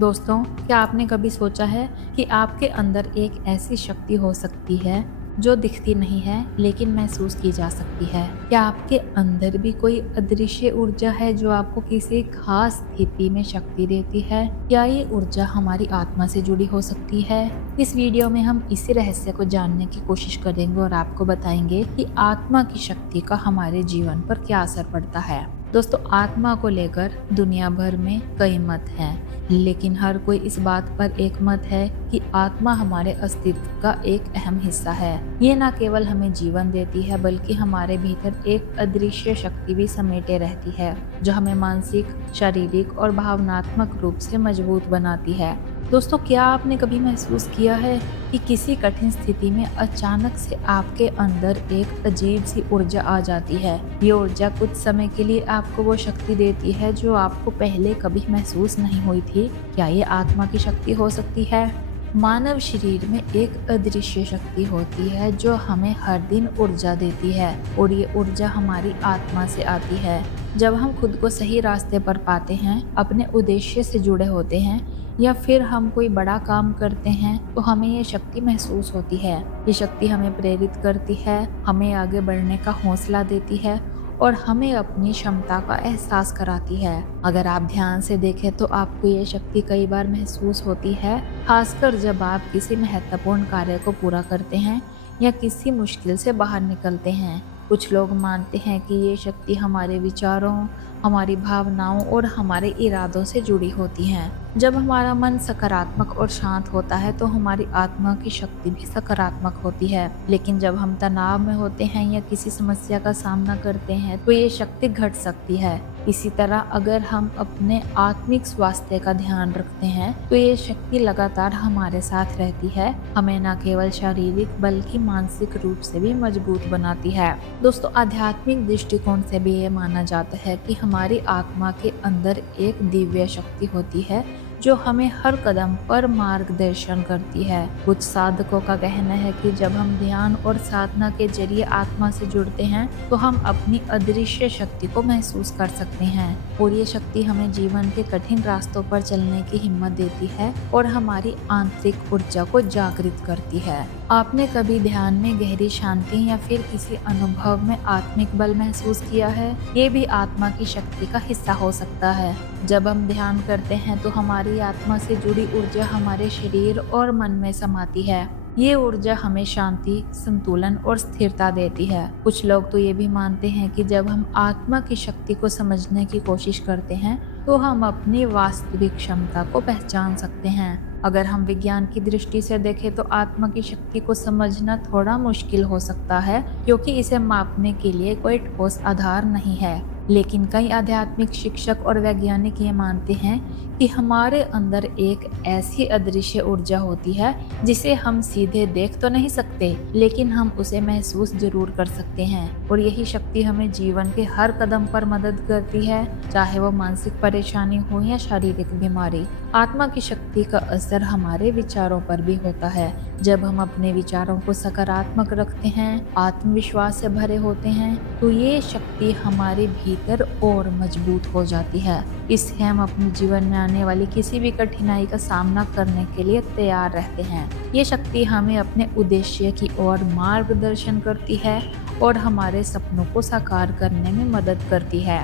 दोस्तों, क्या आपने कभी सोचा है कि आपके अंदर एक ऐसी शक्ति हो सकती है जो दिखती नहीं है लेकिन महसूस की जा सकती है? क्या आपके अंदर भी कोई अदृश्य ऊर्जा है जो आपको किसी खास स्थिति में शक्ति देती है? क्या ये ऊर्जा हमारी आत्मा से जुड़ी हो सकती है? इस वीडियो में हम इसी रहस्य को जानने की कोशिश करेंगे और आपको बताएंगे कि आत्मा की शक्ति का हमारे जीवन पर क्या असर पड़ता है। दोस्तों, आत्मा को लेकर दुनिया भर में कई मत हैं, लेकिन हर कोई इस बात पर एक मत है कि आत्मा हमारे अस्तित्व का एक अहम हिस्सा है। ये न केवल हमें जीवन देती है बल्कि हमारे भीतर एक अदृश्य शक्ति भी समेटे रहती है जो हमें मानसिक, शारीरिक और भावनात्मक रूप से मजबूत बनाती है। दोस्तों, क्या आपने कभी महसूस किया है कि किसी कठिन स्थिति में अचानक से आपके अंदर एक अजीब सी ऊर्जा आ जाती है? ये ऊर्जा कुछ समय के लिए आपको वो शक्ति देती है जो आपको पहले कभी महसूस नहीं हुई थी। क्या ये आत्मा की शक्ति हो सकती है? मानव शरीर में एक अदृश्य शक्ति होती है जो हमें हर दिन ऊर्जा देती है और ये ऊर्जा हमारी आत्मा से आती है। जब हम खुद को सही रास्ते पर पाते हैं, अपने उद्देश्य से जुड़े होते हैं या फिर हम कोई बड़ा काम करते हैं तो हमें ये शक्ति महसूस होती है। ये शक्ति हमें प्रेरित करती है, हमें आगे बढ़ने का हौसला देती है और हमें अपनी क्षमता का एहसास कराती है। अगर आप ध्यान से देखें तो आपको ये शक्ति कई बार महसूस होती है, खासकर जब आप किसी महत्वपूर्ण कार्य को पूरा करते हैं या किसी मुश्किल से बाहर निकलते हैं। कुछ लोग मानते हैं कि ये शक्ति हमारे विचारों, हमारी भावनाओं और हमारे इरादों से जुड़ी होती हैं। जब हमारा मन सकारात्मक और शांत होता है तो हमारी आत्मा की शक्ति भी सकारात्मक होती है। लेकिन जब हम तनाव में होते हैं या किसी समस्या का सामना करते हैं तो ये शक्ति घट सकती है। इसी तरह अगर हम अपने आत्मिक स्वास्थ्य का ध्यान रखते हैं तो ये शक्ति लगातार हमारे साथ रहती है, हमें न केवल शारीरिक बल्कि मानसिक रूप से भी मजबूत बनाती है। दोस्तों, आध्यात्मिक दृष्टिकोण से भी ये माना जाता है कि हमारी आत्मा के अंदर एक दिव्य शक्ति होती है जो हमें हर कदम पर मार्गदर्शन करती है। कुछ साधकों का कहना है कि जब हम ध्यान और साधना के जरिए आत्मा से जुड़ते हैं तो हम अपनी अदृश्य शक्ति को महसूस कर सकते हैं और ये शक्ति हमें जीवन के कठिन रास्तों पर चलने की हिम्मत देती है और हमारी आंतरिक ऊर्जा को जागृत करती है। आपने कभी ध्यान में गहरी शांति या फिर किसी अनुभव में आत्मिक बल महसूस किया है? ये भी आत्मा की शक्ति का हिस्सा हो सकता है। जब हम ध्यान करते हैं तो हमारी आत्मा से जुड़ी ऊर्जा हमारे शरीर और मन में समाती है। ये ऊर्जा हमें शांति, संतुलन और स्थिरता देती है। कुछ लोग तो ये भी मानते हैं कि जब हम आत्मा की शक्ति को समझने की कोशिश करते हैं तो हम अपनी वास्तविक क्षमता को पहचान सकते हैं। अगर हम विज्ञान की दृष्टि से देखें तो आत्मा की शक्ति को समझना थोड़ा मुश्किल हो सकता है क्योंकि इसे मापने के लिए कोई ठोस आधार नहीं है। लेकिन कई आध्यात्मिक शिक्षक और वैज्ञानिक ये मानते हैं कि हमारे अंदर एक ऐसी अदृश्य ऊर्जा होती है जिसे हम सीधे देख तो नहीं सकते लेकिन हम उसे महसूस जरूर कर सकते हैं और यही शक्ति हमें जीवन के हर कदम पर मदद करती है, चाहे वो मानसिक परेशानी हो या शारीरिक बीमारी। आत्मा की शक्ति का असर हमारे विचारों पर भी होता है। जब हम अपने विचारों को सकारात्मक रखते हैं, आत्मविश्वास से भरे होते हैं तो ये शक्ति हमारे भीतर और मजबूत हो जाती है। इससे हम अपने जीवन में आने वाली किसी भी कठिनाई का सामना करने के लिए तैयार रहते हैं। ये शक्ति हमें अपने उद्देश्य की ओर मार्गदर्शन करती है और हमारे सपनों को साकार करने में मदद करती है।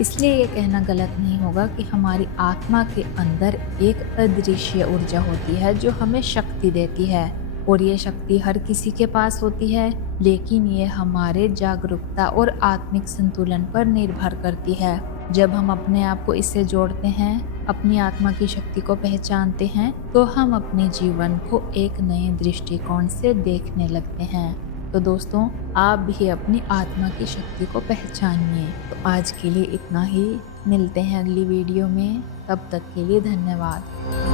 इसलिए ये कहना गलत नहीं होगा कि हमारी आत्मा के अंदर एक अदृश्य ऊर्जा होती है जो हमें शक्ति देती है और ये शक्ति हर किसी के पास होती है, लेकिन ये हमारे जागरूकता और आत्मिक संतुलन पर निर्भर करती है। जब हम अपने आप को इससे जोड़ते हैं, अपनी आत्मा की शक्ति को पहचानते हैं तो हम अपने जीवन को एक नए दृष्टिकोण से देखने लगते हैं। तो दोस्तों, आप भी अपनी आत्मा की शक्ति को पहचानिए। तो आज के लिए इतना ही, मिलते हैं अगली वीडियो में, तब तक के लिए धन्यवाद।